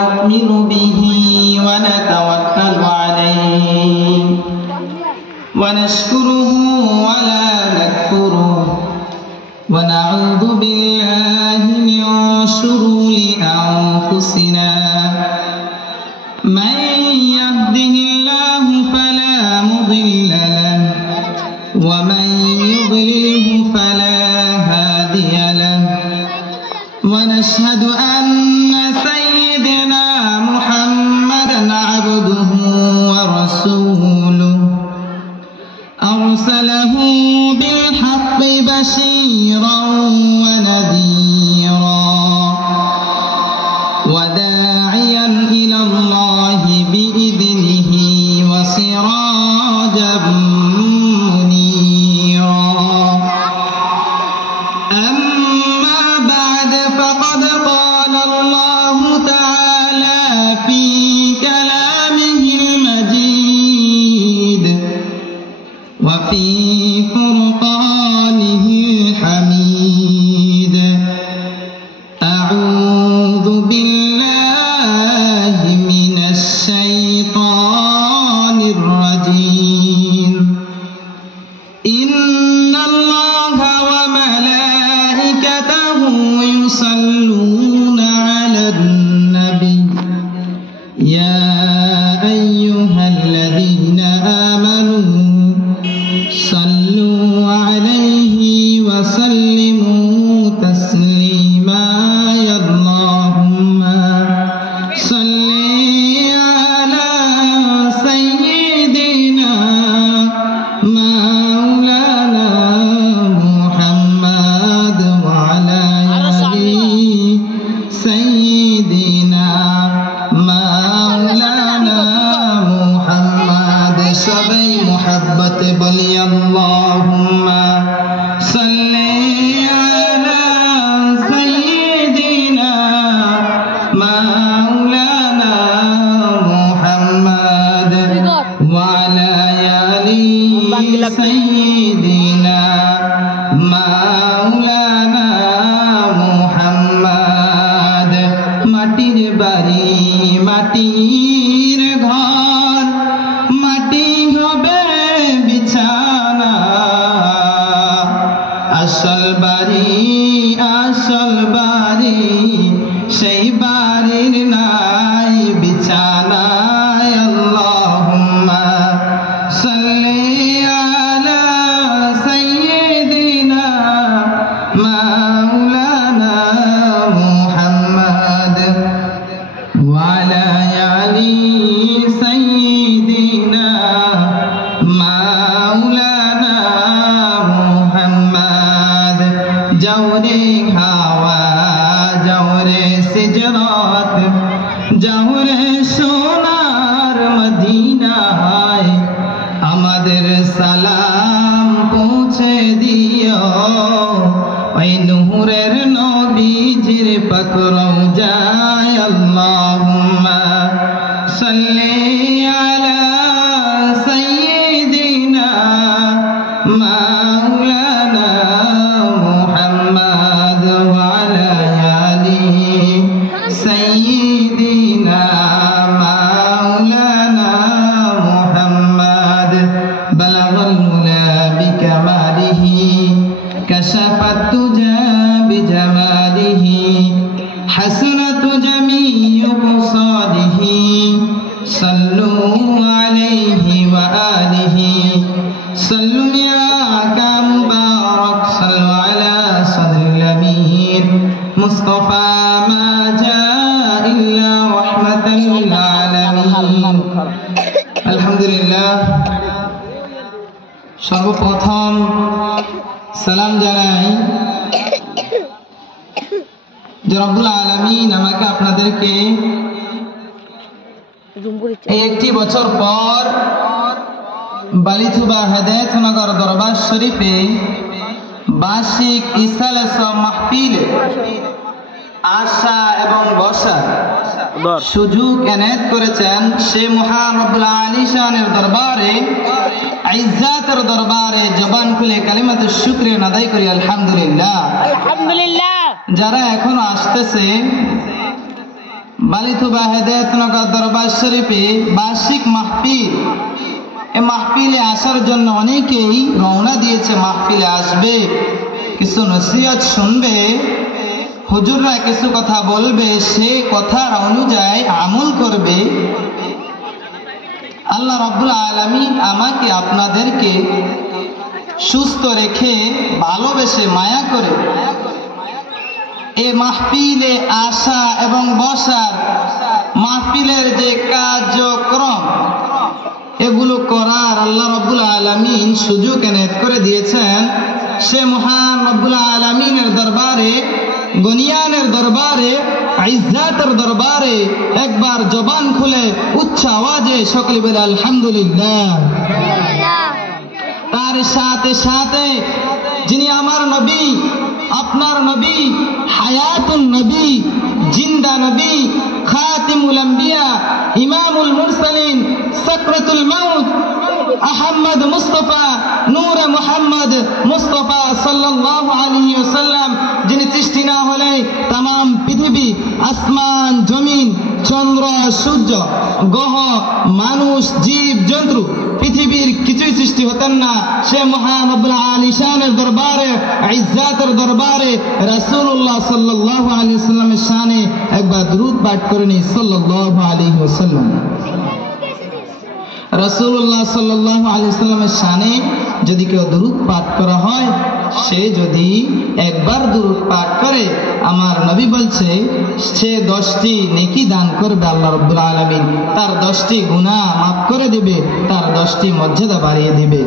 نؤمن به ونتوكل عليه ونشكره ولا نكفره ونعوذ بالله من شرور أنفسنا من يهده الله فلا مضل له ومن يضلله فلا هادي له ونشهد أن سيدنا محمدا عبده ورسوله أرسله بالحق بشيرا ونذيرا وداعيا إلى الله بإذنه وسراجا منيرا أما بعد فقد قال الله تعالى في كلامه المجيد وفي فرقانه الحميد أعوذ بالله من الشيطان الرجيم إن الله وملائكته يصلون على النبي يا أيها الذين آمنوا صلوا عليه وسلموا تسليما يا اللهم صل على سيدنا مولانا محمد وعلى آل سيدنا مولانا محمد সবাই محبت বলি اللهم صل على سيدنا مولانا محمد وعلى آل سيدنا مولانا محمد মাটির বাড়ি মাটির ঘর মাটি হবে বিছানা আসল বাড়ি সেই বাড়ির নাই বিছানা আল্লাহুম্মা সাল্লি আলা সাইয়্যিদিনা মাওলানা মুহাম্মদ ওয়া আলা আলি সাইয়্যিদিনা মাওলানা মুহাম্মদ জওরে হাওয়া জওরে সিজরাত জওরে সোনার মদিনায় আমাদের সালাম পৌঁছে দিও ওই নূরের নবীজির পাক রওজায় আল্লাহুম্মা সাল্লি আলা সাইয়্যিদিনা মাওলানা মুহাম্মদ ওয়া আলা আলি সাইয়্যিদিনা মাওলানা মুহাম্মদ বালাগাল উলা বিকামালিহি কাশাফাত তুজা বিজামালিহি হাসনাত জামিউ কসাদিহি সাল্লু আলাইহি ওয়া আলিহি সাল্লু ইয়া মুবারাক সাল্লু আলা সাদরিল আমিন মুস্তাফা মা জা ইল্লা রাহমাতাল লিল আলামিন আলহামদুলিল্লাহ সর্বপ্রথম সালাম জানাই যে রব্বুল আলামিন আমাকে আপনাদেরকে এই একটি বছর পর বালিথুবা হেদায়েতনগর দরবার শরীফে বার্ষিক ইসালে মাহফিলে আসা এবং বসা সুযোগ এনায়েত করেছেন সে মহান রব্বুল আলিশানের দরবারে ইজ্জাতের দরবারে জবান খুলে কালিমাতুশ শুকরিয়া আদায় করি আলহামদুলিল্লাহ। আলহামদুলিল্লাহ। যারা এখনো আসতেছে বালিথুবা হেদায়েতনগর দরবার শরীফে বার্ষিক মাহফিল। এই মাহফিলে আসার জন্য অনেকেই রওনা দিয়েছে, মাহফিলে আসবে, কিছু নসিহত শুনবে, হুজুররা কিছু কথা বলবে, সে কথার অনুযায়ী আমল করবে। আল্লাহ রাব্বুল আলামিন আমাকে আপনাদেরকে সুস্থ রেখে ভালোবেসে মায়া করে এ মাহফিলে আসা এবং বসার, মাহফিলের যে কার্যক্রম এগুলো করার আল্লাহ রাব্বুল আলামিন সুযোগ এনায়েত করে দিয়েছেন। সে মহান রাব্বুল আলামিনের দরবারে, গনিয়ানের দরবারে, ইজ্জাতের দরবারে একবার জবান খুলে উচ্চ আওয়াজে সকলে বলে আলহামদুলিল্লাহ। তার সাথে সাথে যিনি আমার নবী, আপনার নবী, হায়াতুন নবী, জিন্দা নবী, খাতিমুল আম্বিয়া, ইমামুল মুরসালিন, সাকরাতুল মাউত, আহমদ মুস্তাফা, নূরে মুহাম্মদ মুস্তাফা সাল্লাল্লাহু আলাইহি ওয়াসাল্লাম, যিনি সৃষ্টি না হলে तमाम পৃথিবী, আসমান, জমিন, চন্দ্র, সূর্য, গ্রহ, মানুষ, জীব জন্তু, পৃথিবীর কিছুই সৃষ্টি হতেন না। সে মহান রব্বুল আলিশানের দরবারে, ইজ্জাতের দরবারে রাসূলুল্লাহ সাল্লাল্লাহু আলাইহি ওয়াসাল্লামের শানে একবার দুরূদ পাঠ করে নিই, সাল্লাল্লাহু আলাইহি ওয়াসাল্লাম। রাসূলুল্লাহ সাল্লাল্লাহু আলাইহি ওয়াসাল্লামের শানে যদি কেউ দুরূদ পাঠ করা হয়, সে যদি একবার দুরূদ পাঠ করে, আমার নবী বলছে সে 10টি নেকি দান করবে আল্লাহ রাব্বুল আলামিন, তার 10টি গুনাহ মাফ করে দিবে, তার 10টি মর্যাদা বাড়িয়ে দিবে।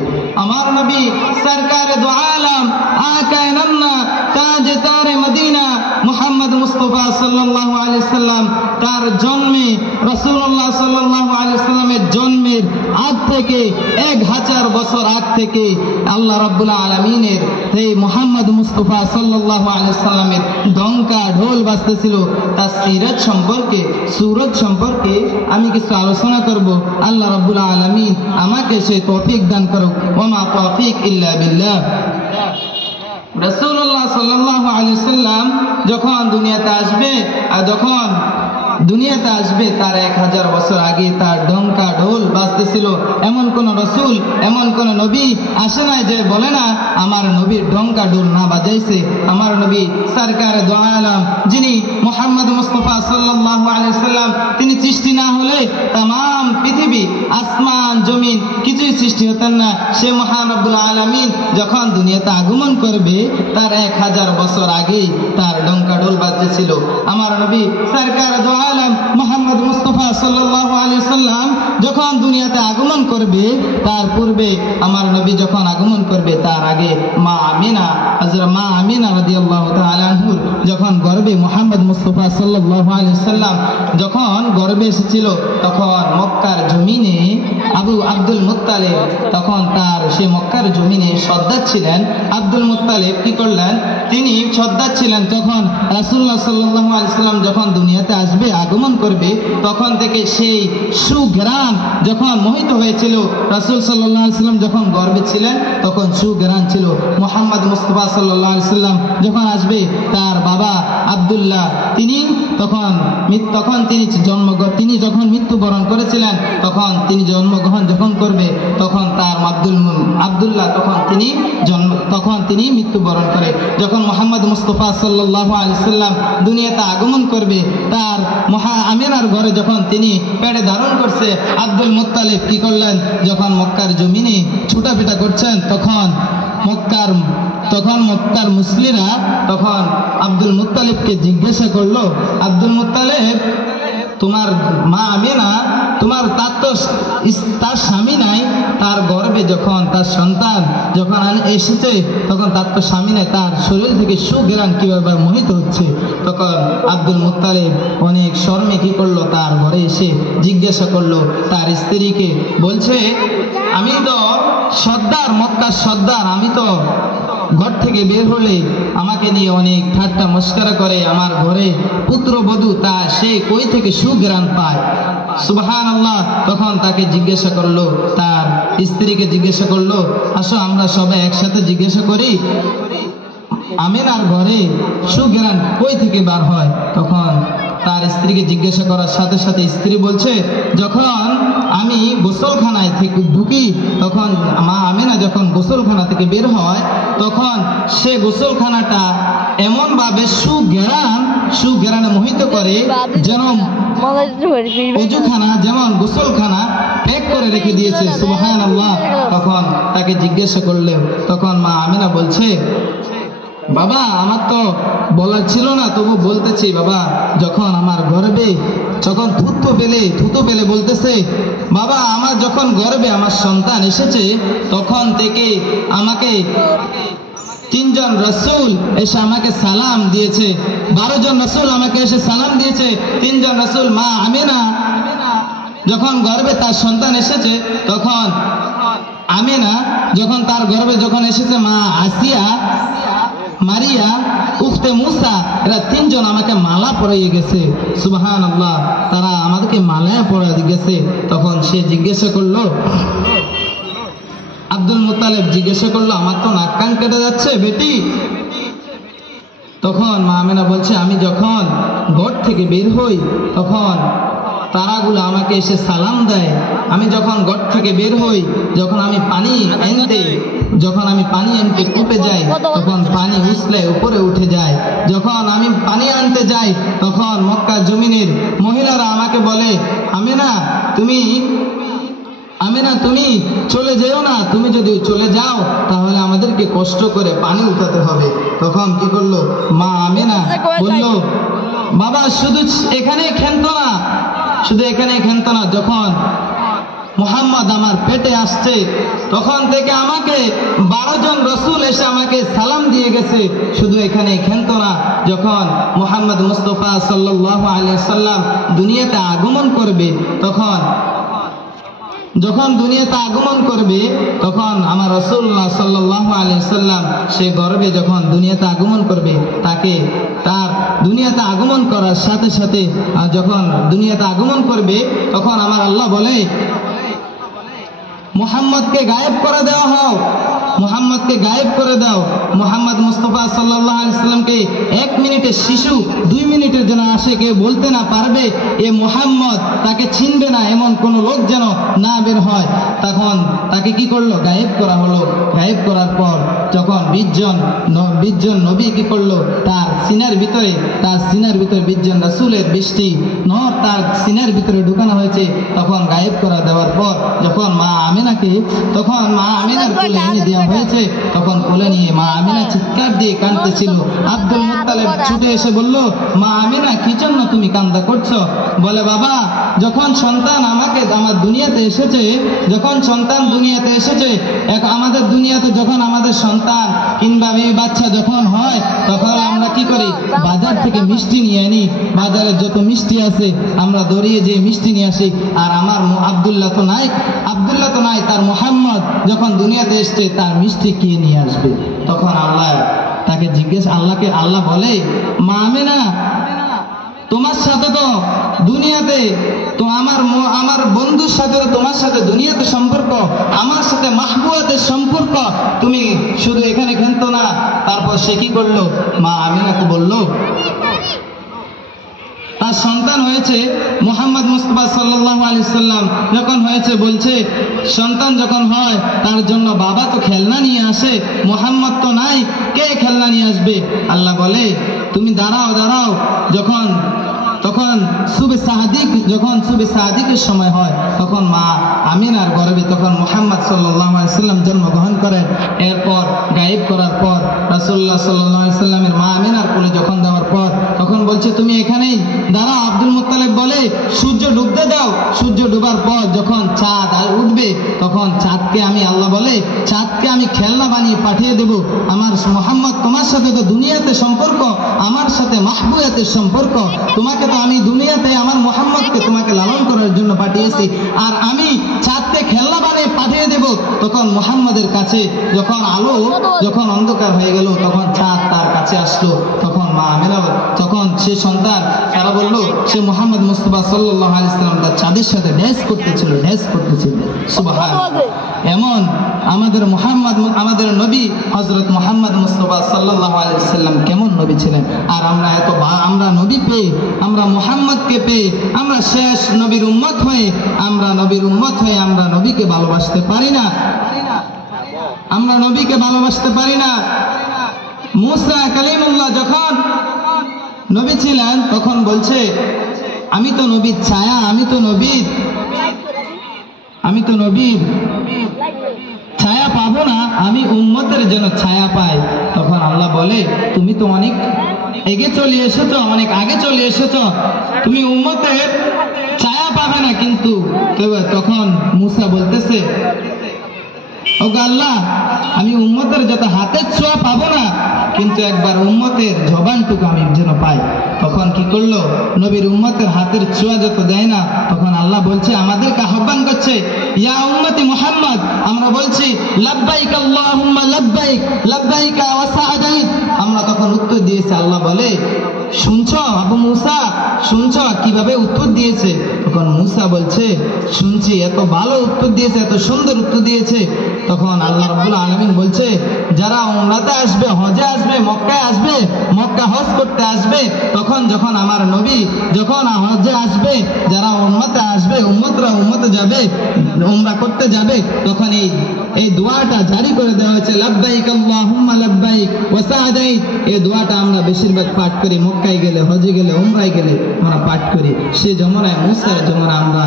আমার নবী সরকারে দু আলম, আকায়ে নামনা, তাজে তারে মদিনা মুহাম্মদ মুস্তাফা সাল্লাল্লাহু আলাইহি সাল্লাম, তার জন্মে, রাসূলুল্লাহ সাল্লাল্লাহু আলাইহি সাল্লামের জন্মের আগ থেকে 1000 বছর আগ থেকে আল্লাহ রাব্বুল আলামিনের এই মুহাম্মদ মুস্তাফা সাল্লাল্লাহু আলাইহি সাল্লামের ডঙ্কা ঢোল বাজতেছিল। তার সিরাত সম্পর্কে, সুরত সম্পর্কে আমি কিছু আলোচনা করব। আল্লাহ রাব্বুল আলামিন আমাকে সেই তৌফিক দান করুক। ওয়া মা তৌফিক ইল্লা বিল্লাহ। রাসূলুল্লাহ সাল্লাল্লাহু আলাইহি সাল্লাম যখন দুনিয়াতে আসবে, আর যখন দুনিয়াতে আসবে তার 1000 বছর আগে তার ডঙ্কা ঢোল বাজতেছিল। এমন কোন রসুল, এমন কোন নবী আসে নাই যে বলে না আমার নবীর ডঙ্কা ঢোল না বাজাইছে। আমার নবী সরকারে দু আলম, যিনি মুহাম্মদ মুস্তাফা সাল্লাল্লাহু আলাইহি সাল্লাম, তিনি সৃষ্টি না হলে तमाम পৃথিবী, আসমান, জমিন কিছুই সৃষ্টি হতেন না। সে মহান রব্বুল আলামিন যখন দুনিয়াতে আগমন করবে তার 1000 বছর আগে তার ডঙ্কা ঢোল বাজতেছিল। আমার নবী সরকারে দু আলম মুহাম্মদ মুস্তাফা সাল্লাল্লাহু আলাইহি সাল্লাম যখন দুনিয়াতে আগমন করবে, তার পূর্বে আমার নবী যখন আগমন করবে তার আগে মা আমিনা, হযরত মা আমিনা রাদিয়াল্লাহু তাআলা আনহু যখন গর্ভে মুহাম্মদ মুস্তাফা সাল্লাল্লাহু আলাইহি সাল্লাম যখন গর্ভে এসেছিল, তখন মক্কার জমিনে আব্দুল মুত্তালিব, তখন তার সে মক্কার জমিনে সর্দার ছিলেন। আব্দুল মুত্তালিব কি করলেন, তিনি সর্দার ছিলেন। তখন রাসূলুল্লাহ সাল্লাল্লাহু আলাইহি সাল্লাম যখন দুনিয়াতে আসবে, আগমন করবে, তখন থেকে সেই সুঘ্রাণ যখন মোহিত হয়েছিল, রাসূল সাল্লাল্লাহু আলাইহি সাল্লাম যখন গর্ভে ছিলেন তখন সুঘ্রাণ ছিল। মুহাম্মদ মুস্তাফা সাল্লাল্লাহু আলাইহি সাল্লাম যখন আসবে, তার বাবা আব্দুল্লাহ তিনি তিনি যখন মৃত্যুবরণ করেছিলেন, তখন তিনি জন্মগ্রহণ যখন করবে, তখন তার আব্দুল্লাহ তখন তিনি মৃত্যুবরণ করে। যখন মুহাম্মদ মুস্তাফা সাল্লাল্লাহু আলাইহি সাল্লাম দুনিয়াতে আগমন করবে, তার আমিনার ঘরে যখন তিনি পেটে ধারণ করছে, আব্দুল মুত্তালিব কি করলেন, যখন মক্কার জমিনে ছুটাফিটা করছেন, তখন মক্কার মুসলিরা তখন আব্দুল মুত্তালিবকে জিজ্ঞাসা করলো, আব্দুল মুত্তালিব, তোমার মা আমিনা, তোমার তার স্বামী নাই, তার গর্ভে যখন তার সন্তান যখন এসেছে, তখন তার তো স্বামী নাই, তার শরীর থেকে সুঘ্রাণ কিভাবে মোহিত হচ্ছে। তখন আব্দুল মুত্তালিব অনেক শর্মে কি করলো, তার ঘরে এসে জিজ্ঞাসা করলো তার স্ত্রীকে, বলছে আমি তো সর্দার, মক্কার সর্দার, আমি তো ঘর থেকে বের হলে আমাকে নিয়ে অনেক ঠাট্টা মস্করা করে, আমার ঘরে পুত্রবধূ, তা সে কই থেকে সুঘ্রাণ পায়। সুবহানাল্লাহ। তখন তাকে জিজ্ঞাসা করলো, তার স্ত্রীকে জিজ্ঞাসা করলো, আসো আমরা সবাই একসাথে জিজ্ঞাসা করি আমিনার ঘরে সুঘ্রাণ কই থেকে বার হয়? তখন তার স্ত্রীকে জিজ্ঞাসা করার সাথে সাথে স্ত্রী বলছে, যখন আমি গোসলখানায় থেকে ঢুকি, তখন মা আমিনা যখন গোসলখানা থেকে বের হয়, তখন সে গোসলখানাটা এমনভাবে সুঘ্রাণে মোহিত করে, যেন অজুখানা যেমন গোসলখানা প্যাক করে রেখে দিয়েছে। সুবহানাল্লাহ। তখন তাকে জিজ্ঞাসা করলে, তখন মা আমিনা বলছে, বাবা আমার তো বলার ছিল না, তবু বলতেছি বাবা, যখন আমার গর্বে যখন থুতু পেলে বলতেছে, বাবা আমার যখন গর্বে আমার সন্তান এসেছে, তখন থেকে আমাকে 3 জন রসুল এসে আমাকে সালাম দিয়েছে, 12 জন রসুল আমাকে এসে সালাম দিয়েছে। 3 জন রসুল মা আমিনা যখন গর্বে তার সন্তান এসেছে, তখন আমিনা যখন তার গর্বে যখন এসেছে, মা আসিয়া, মারিয়া, উখতে মুসা, এরা 3 জন আমাকে মালা পরাইয়ে গেছে। সুবহানাল্লাহ। তারা আমাদেরকে মালা পরাইয়ে গেছে। তখন সে জিজ্ঞাসা করলো, আব্দুল মুত্তালিব জিজ্ঞাসা করলো, আমার তো নাক কান কেটে যাচ্ছে বেটি। তখন মা আমিনা বলছে, আমি যখন ঘর থেকে বের হই, তখন তারাগুলো আমাকে এসে সালাম দেয়। আমি যখন ঘর থেকে বের হই, যখন আমি পানি আনতে কূপে যাই, তখন পানি উছলে উপরে উঠে যায়। যখন আমি পানি আনতে যাই, তখন মক্কা জমিনের মহিলারা আমাকে বলে, আমিনা তুমি চলে যেও না, তুমি যদি চলে যাও তাহলে আমাদেরকে কষ্ট করে পানি উঠাতে হবে। তখন কি করলো মা আমিনা? বলল, বাবা শুধু এখানেই ক্ষান্ত না, যখন মুহাম্মদ আমার পেটে আসছে, তখন থেকে আমাকে 12 জন রসুল এসে আমাকে সালাম দিয়ে গেছে। শুধু এখানে ক্ষান্ত না, যখন মুহাম্মদ মুস্তাফা সাল্লাল্লাহু আলাইহি সাল্লাম দুনিয়াতে আগমন করবে, তখন আমার রাসূলুল্লাহ সাল্লাল্লাহু আলাইহি সাল্লাম সে গর্বে যখন দুনিয়াতে আগমন করবে, তার দুনিয়াতে আগমন করার সাথে সাথে যখন দুনিয়াতে আগমন করবে, তখন আমার আল্লাহ বলে, মুহাম্মদকে গায়েব করে দেওয়া হোক, মুহাম্মদকে গায়েব করে দাও। মুহাম্মদ মুস্তাফা সাল্লাল্লাহু আলাইহি সাল্লামকে 1 মিনিটের শিশু 2 মিনিটের জন্য আসে কেউ বলতে না পারবে এ মুহাম্মদ, তাকে চিনবে না, এমন কোন লোক যেন না বের হয়। তখন তাকে কি করলো? গায়েব করা হলো। গায়েব করার পর যখন 20 জন নবী কি করলো? তার সিনার ভিতরে 20 জন রাসূলের বৃষ্টি নূর তার সিনার ভিতরে ঢুকানো হয়েছে। তখন গায়েব করা দেওয়ার পর যখন মা আমিনার কোলে এনে দেওয়া হয়েছে, তখন কোলে নিয়ে মা আমিনা চিৎকার দিয়ে কাঁদতেছিল। আব্দুল মুত্তালিব ছুটে এসে বলল, মা আমিনা কি জন্য তুমি কান্না করছো? বলে, বাবা যখন সন্তান আমার দুনিয়াতে এসেছে, আমাদের দুনিয়াতে যখন আমাদের সন্তান কিংবা মেয়ে বাচ্চা যখন হয়, তখন আমরা কি করি? বাজার থেকে মিষ্টি নিয়ে আনি। বাজারে যত মিষ্টি আছে আমরা দৌড়িয়ে যে মিষ্টি নিয়ে আসি। আর আমার আব্দুল্লাহ তো নাই, তার মুহাম্মদ যখন দুনিয়াতে এসছে, তার মিষ্টি কে নিয়ে আসবে? তখন আল্লাহ বলে, মা আমিনা তোমার সাথে তো দুনিয়াতে তো আমার বন্ধুর সাথে তোমার সাথে দুনিয়াতে সম্পর্ক, আমার সাথে মাহবুবাতের সম্পর্ক, তুমি শুধু এখানে ক্ষান্ত না। তারপর সে কি করলো? মা আমিনাকে বলল, তার সন্তান হয়েছে মুহাম্মদ মুস্তাফা সাল্লাল্লাহু আলাইহি সাল্লাম যখন হয়েছে, বলছে সন্তান যখন হয় তার জন্য বাবা তো খেলনা নিয়ে আসে, মুহাম্মদ তো নাই, কে খেলনা নিয়ে আসবে? আল্লাহ বলে, তুমি দাঁড়াও। তখন সুবে সাদিকের সময় হয়, তখন মা আমিনার গর্ভে তখন মুহাম্মদ সাল্লাল্লাহু আলাইহি সাল্লাম জন্মগ্রহণ করেন। এরপর গায়েব করার পর রাসূলুল্লাহ সাল্লাল্লাহু আলাইহি সাল্লামের মা আমিনার কোলে যখন দেওয়ার পর তখন বলছে, তুমি এখানেই দাঁড়াও। আব্দুল মুত্তালিব বলে, সূর্য ডুবতে দাও। সূর্য ডুবার পর যখন চাঁদ উঠবে, তখন আল্লাহ বলে, চাঁদকে আমি খেলনা বানিয়ে পাঠিয়ে দেব। আমার মুহাম্মদ তোমার সাথে তো দুনিয়াতে সম্পর্ক, আমার সাথে মাহবুবাতের সম্পর্ক, তোমাকে তো আমি দুনিয়াতে আমার মুহাম্মদকে তোমাকে লালন করার জন্য পাঠিয়েছি, আর আমি চাঁদকে খেলনা বানিয়ে পাঠিয়ে দেব। তখন মুহাম্মদের কাছে যখন অন্ধকার হয়ে গেল, তখন চাঁদ তার কাছে আসলো। তখন মা আমেনা, তখন সে সন্তান তারা বলল সে মুহাম্মদ মুস্তাফা সাল্লাল্লাহু আলাইহি সাল্লাম তার চাঁদের সাথে ড্যান্স করতেছিল। সুবহানাল্লাহ। এমন আমাদের মুহাম্মদ, আমাদের নবী হযরত মুহাম্মদ মুস্তাফা সাল্লাল্লাহু আলাইহি সাল্লাম কেমন নবী ছিলেন। আর আমরা আমরা নবী পেয়ে, আমরা মুহাম্মদকে পেয়ে, আমরা শেষ নবীর উম্মত হয়ে, আমরা নবীকে ভালোবাসতে পারি না। আমরা নবীকে ভালোবাসতে পারি না। মুসা কালিমুল্লাহ যখন নবী ছিলেন তখন বলছে আমি তো নবীর ছায়া, আমি তো নবীর ছায়া পাবো না, আমি উম্মতের জন্য ছায়া পাই। তখন আল্লাহ বলে তুমি তো অনেক এগে চলে এসেছো, অনেক আগে চলে এসেছো, তুমি উম্মতের ছায়া পাবে না। কিন্তু তখন মুসা বলতেছে ওগো আল্লাহ, আমি উম্মতের যত হাতের ছোঁয়া পাবো না, কিন্তু একবার উম্মতের জবানটুকু আমি যেন পাই। তখন কি করলো, নবীর উম্মতের হাতের ছোঁয়া যত দেয় না, তখন আল্লাহ বলছে আমাদেরকে আহ্বান করছে ইয়া উম্মতি মুহাম্মদ। আমরা বলছি লাব্বাইক আল্লাহুম্মা লাব্বাইক, লাব্বাইক ওয়া সা'দাইক। আমরা তখন উত্তর দিয়েছি, আল্লাহ বলে শুনছ আবু মুসা, শুনছ কিভাবে উত্তর দিয়েছে? তখন মুসা বলছে শুনছি, এত ভালো উত্তর দিয়েছে, এত সুন্দর উত্তর দিয়েছে। তখন আল্লাহ রাব্বুল আলামিন বলছে যারা উমরাতে আসবে, হজে আসবে, মক্কায় আসবে, মক্কা হজ করতে আসবে, তখন যখন আমার নবী যখন হজে আসবে, যারা উম্মতে আসবে, উম্মতে যাবে, উমরা করতে যাবে, তখন এই দোয়াটা জারি করে দেওয়া হয়েছে লাব্বাইক আল্লাহুম্মা লাব্বাইক ওয়া সা'দাইক। এই দোয়াটা আমরা বেশিরভাগ পাঠ করি মক্কায় গেলে, হজে গেলে, উমরায় গেলে আমরা পাঠ করি। সেই জমানায় মুসার জমানা আমরা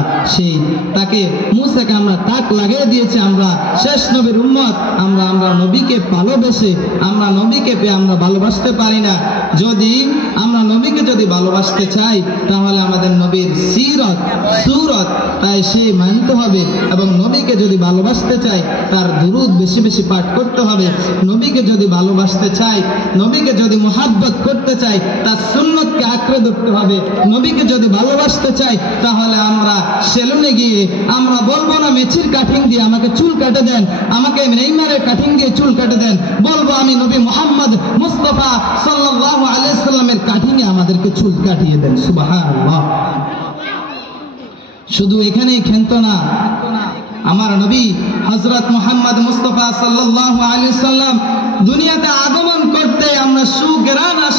মুসাকে আমরা তাক লাগিয়ে দিয়েছি। আমরা শেষ নবীর উম্মত, আমরা নবীকে ভালোবেসে, আমরা নবীকে পেয়ে আমরা ভালোবাসতে পারি না। যদি আমরা নবীকে যদি ভালোবাসতে চাই, তাহলে আমাদের নবীর সিরত সুরত তাই সেই মানতে হবে, এবং নবীকে যদি ভালোবাসতে চাই তার দুরূদ বেশি বেশি পাঠ করতে হবে। নবীকে যদি ভালোবাসতে চাই, নবীকে যদি মুহাব্বত করতে চাই, তার সুন্নতকে আঁকড়ে ধরতে হবে। নবীকে যদি ভালোবাসতে চাই, তাহলে আমরা সেলুনে গিয়ে আমরা বলবো না মেছির কাটিং দিয়ে আমাকে চুল কেটে দেন, আমাকে নেইমারের কাটিং দিয়ে চুল কেটে দেন। বলবো আমি নবী মুহাম্মদ মুস্তাফা সাল্লাল্লাহু আলাইহি সাল্লামের কাটিং এ আমাদেরকে চুল কাটিয়ে দেন। সুবহানাল্লাহ। শুধু এখানেই ক্ষান্ত না, আমার নবী হযরত মুহাম্মদ মুস্তাফা সাল্লাল্লাহু আলাইহি সাল্লাম দুনিয়াতে আগমন করতে আমরা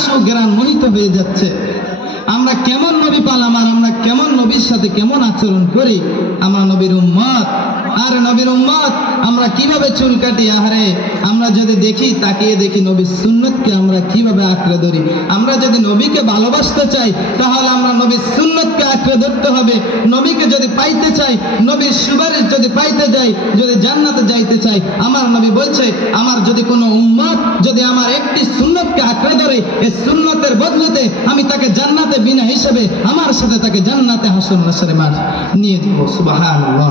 সুগ্রাণ মোহিত হয়ে যাচ্ছে। আমরা কেমন নবী পালাম, আর আমরা কেমন নবীর সাথে কেমন আচরণ করি। আমরা নবীর উম্মত, আর নবীর উম্মত আমরা কিভাবে চুল কাটি। আহারে, আমরা যদি দেখি, তাকিয়ে দেখি নবীর সুন্নতকে আমরা কিভাবে আঁকড়ে ধরি। আমরা যদি নবীকে ভালোবাসতে চাই, তাহলে আমরা নবীর সুন্নতকে আঁকড়ে ধরতে হবে। নবীকে যদি পাইতে চাই, নবীর সুপারিশ যদি পাইতে যাই, যদি জান্নাতে যাইতে চাই, আমার নবী বলছে আমার যদি কোনো উম্মত যদি আমার একটি সুন্নতকে আঁকড়ে ধরে, এই সুন্নতের বদলেতে আমি তাকে জান্নাতে বিনা হিসেবে আমার সাথে তাকে জান্নাতে হাসর নাসরে মাঠ নিয়ে যাব। সুবহানাল্লাহ।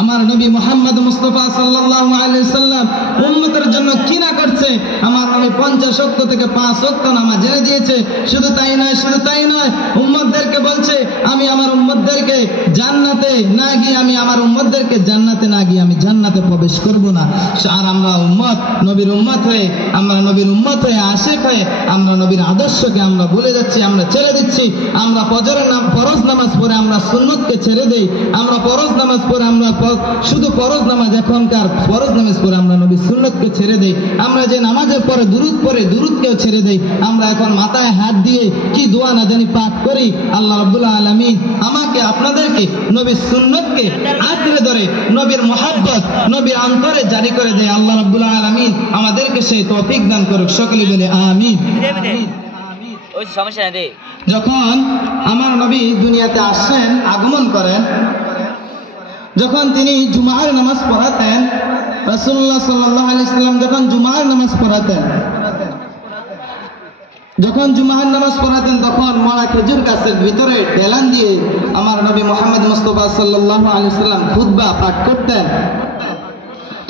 আমার নবী মুহাম্মদ মুস্তাফা সাল্লাল্লাহু আলাইহি সাল্লাম উম্মতের জন্য কি না করছে। আমার নবী 50 ওয়াক্ত থেকে 5 ওয়াক্ত নামাজ জেনে দিয়েছে। শুধু তাই নয়, উম্মতদেরকে বলছে আমি আমার উম্মতদেরকে জান্নাতে না গিয়ে, আমি আমার উম্মতদেরকে জান্নাতে না গিয়ে আমি জান্নাতে প্রবেশ করব না। আর আমরা উম্মত, নবীর উম্মত হয়ে, আমরা নবীর উম্মত হয়ে, আশিক হয়ে আমরা নবীর আদর্শকে আমরা ভুলে যাচ্ছি, আমরা ছেড়ে দিচ্ছি। আমরা ফরজ নামাজ পড়ে আমরা সুন্নতকে ছেড়ে দেই। আমরা ফরজ নামাজ পড়ে আমরা শুধু ফরজ নামাজ, এখনকার ফরজ নামাজ পড়ে আমরা নবীর সুন্নতকে ছেড়ে দেই। আমরা যে নামাজের পরে দুরূদকেও ছেড়ে দেই। আমরা এখন মাথায় হাত দিয়ে কি দোয়া না জানি পাঠ করি। আল্লাহ রাব্বুল আলামিন আমাকে আপনাদেরকে নবীর সুন্নতকে আঁকড়ে ধরে নবীর মুহাব্বত নবীর অন্তরে জারি করে দেয়। আল্লাহ রাব্বুল আলামিন আমাদেরকে সেই তৌফিক দান করুক। সকলে বলে আমিন। যখন আমার নবী দুনিয়াতে আসেন, আগমন করেন, যখন তিনি জুমার নামাজ পড়াতেন, রাসূলুল্লাহ সাল্লাল্লাহু আলাইহি সাল্লাম যখন জুমার নামাজ পড়াতেন, তখন মরা খেজুর গাছের ভিতরে ঢেলান দিয়ে আমার নবী মুহাম্মদ মুস্তাফা সাল্লাল্লাহু আলাইহি সাল্লাম খুতবা পাঠ করতেন।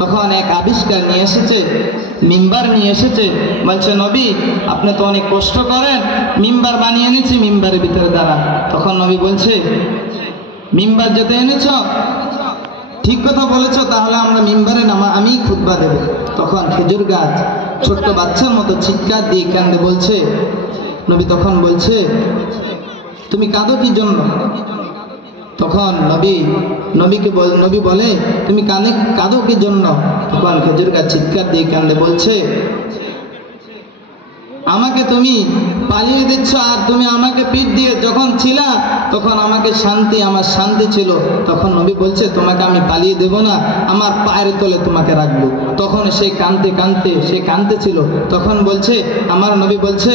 তখন এক আবিষ্কার নিয়ে এসেছে, মিম্বার নিয়ে এসেছে। বলছে নবী আপনি তো অনেক কষ্ট করেন, মিম্বার বানিয়ে এনেছি, মিম্বারের ভিতরে দাঁড়ান। তখন নবী বলছে মিম্বার যেতে এনেছ, ঠিক কথা বলেছ, তাহলে আমরা মিম্বারে আমি খুতবা দেব। তখন খেজুর গাছ ছোট্ট বাচ্চার মতো চিৎকার দিয়ে কান্দে বলছে। নবী তখন বলছে, তুমি কাঁদো কি জন্য? তখন নবী বলে, তুমি কাঁদো কি জন্য? তখন খেজুর গাছ চিৎকার দিয়ে কান্দে বলছে, আমাকে তুমি পালিয়ে দিচ্ছ, আর তুমি আমাকে পিঠ দিয়ে যখন ছিলা তখন আমাকে আমার শান্তি ছিল। তখন নবী বলছে, তোমাকে আমি পালিয়ে দেব না, আমার পায়ের তলে তোমাকে রাখবো। তখন সে কাঁদতেছিল। তখন বলছে, আমার নবী বলছে,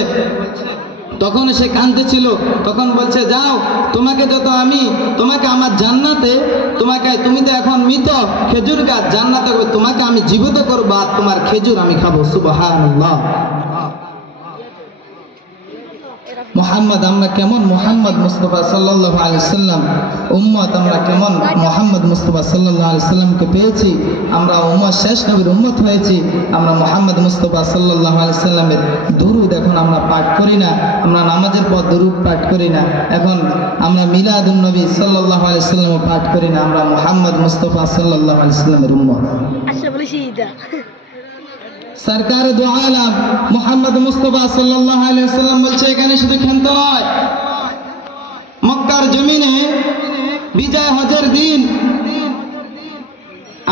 তখন সে কাঁদতেছিল, তখন বলছে, যাও, তোমাকে আমার জান্নাতে, তুমি তো এখন মৃত খেজুর গাছ, জান্নাতে তোমাকে আমি জীবিত করবো, আর তোমার খেজুর আমি খাবো। সুবহানাল্লাহ। মুহাম্মদ, আমরা কেমন মুহাম্মদ মুস্তাফা সাল্লাল্লাহু আলাইহি সাল্লাম উম্মত, আমরা কেমন মুহাম্মদ মুস্তাফা সাল্লাল্লাহু আলাইহি সাল্লামকে পেয়েছি। আমরা উম্মত, শেষ নবীর উম্মত হয়েছি। আমরা মুহাম্মদ মুস্তাফা সাল্লাল্লাহু আলাইহি সাল্লামের দুরূদ এখন আমরা পাঠ করি না, আমরা নামাজের পর দুরূদ পাঠ করি না, এখন আমরা মিলাদুন নবী সাল্লাল্লাহু আলাইহি সাল্লাম পাঠ করি না। আমরা মুহাম্মদ মুস্তাফা সাল্লাল্লাহু আলাইহি সাল্লামের উম্মত। সরকার দু আলম মুহাম্মদ মুস্তাফা সাল্লাল্লাহু আলাইহি ওয়াসাল্লাম বলছে, এখানে শুধু ক্ষান্ত নয়, মক্কার জমিনে বিজয় হজের দিন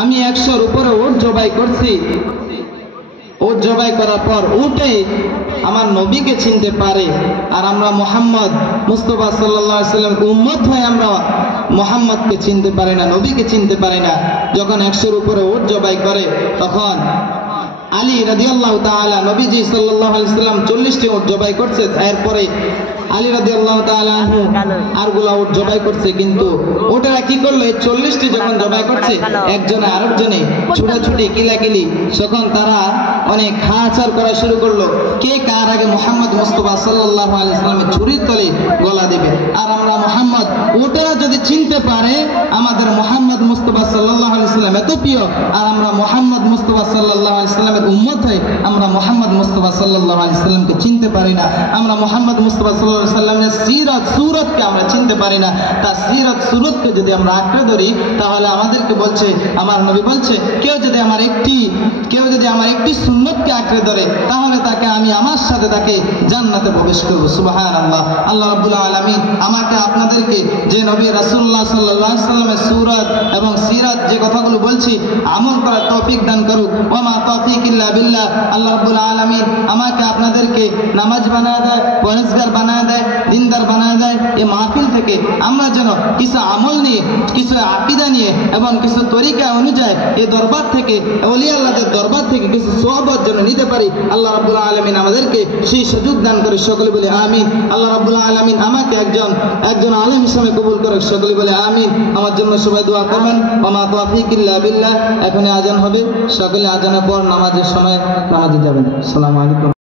আমি 100-র উপরে উট জবাই করছি। উট জবাই করার পর উটে আমার নবীকে চিনতে পারে, আর আমরা মুহাম্মদ মুস্তাফা সাল্লাল্লাহু আলাইহি ওয়াসাল্লামের উম্মত হয়ে আমরা মুহাম্মদকে চিনতে পারি না, নবীকে চিনতে পারি না। যখন 100-র উপরে উট জবাই করে, তখন আলী রাদিয়াল্লাহু তাআলা, নবীজি সাল্লাল্লাহু আলাইহি সাল্লাম 40টি উট জবাই করছে, এরপরে আলী রাদিয়াল্লাহু তাআলা আনহু আরগুলা উট জবাই করছে। কিন্তু ওটারা কি করলো, 40টি যখন জবাই করছে, একজনে আরেকজনে ছুটাছুটি কিলাকিলি, তখন তারা অনেক হাহাচার করা শুরু করলো, কে কার আগে মুহাম্মদ মুস্তাফা সাল্লাল্লাহু আলাইহি সাল্লামের ছুরির তলে গলা দেবে। আর আমরা মুহাম্মদ, ওটারা যদি চিনতে পারে আমাদের মুহাম্মদ মুস্তাফা সাল্লাল্লাহু আলাইহি সাল্লাম এত প্রিয়, আর আমরা মুহাম্মদ মুস্তাফা সাল্লাল্লাহু আলাইহি সাল্লামের উম্মত হই, আমরা মুহাম্মদ মুস্তাফা সাল্লাল্লাহু আলাইহি সাল্লামকে চিনতে পারি না। আমরা মুহাম্মদ মুস্তাফা সাল্লাল্লাহু আলাইহি সাল্লামের সিরাত সুরতকে আমরা চিনতে পারি না। তার সিরাত সুরতকে যদি আমরা আঁকড়ে ধরি, তাহলে আমাদেরকে বলছে, আমার নবী বলছে, কেউ যদি আমার একটি সুন্নতকে আঁকড়ে ধরে, তাহলে তাকে আমি আমার সাথে তাকে জান্নাতে প্রবেশ করব। সুবহানাল্লাহ। আল্লাহ রাব্বুল আলামিন আমাকে আপনাদেরকে যে নবী রাসূলুল্লাহ সাল্লাল্লাহু আলাইহি সাল্লামের সুরত এবং সিরাত যে কথাগুলো বলছি, আমল করার তৌফিক দান করুক। ওয়া মা তৌফিক ইল্লা বিল্লাহ। আল্লাহ রাব্বুল আলামিন আমাকে আপনাদেরকে নামাজ বানায় দেয়, পরহেজগার বানায় দেয়, দিনদার বানায় দেয়। এই মাহফিল থেকে আমরা যেন কিছু আমল নিয়ে, কিছু আকীদা নিয়ে এবং কিছু তরিকা অনুযায়ী এই দরবার থেকে, ওলিয়া আল্লাহদের দরবার থেকে কিছু সওয়াব যেন নিতে পারি। আল্লাহ রাব্বুল আলামিন আমাদেরকে সেই সুযোগ দান করে। সকলে বলে আমিন। আল্লাহ রাব্বুল আলামিন আমাকে একজন আলেম হিসেবে কবুল করে। সকলে বলে আমিন। আমার জন্য সবাই দোয়া করবেন। ওয়া মা তৌফিক ইল্লা বিল্লাহ। এখন আজান হবে, সকলে আজানের পর নামাজের সময় নামাজে যাবেন। আসসালামু আলাইকুম।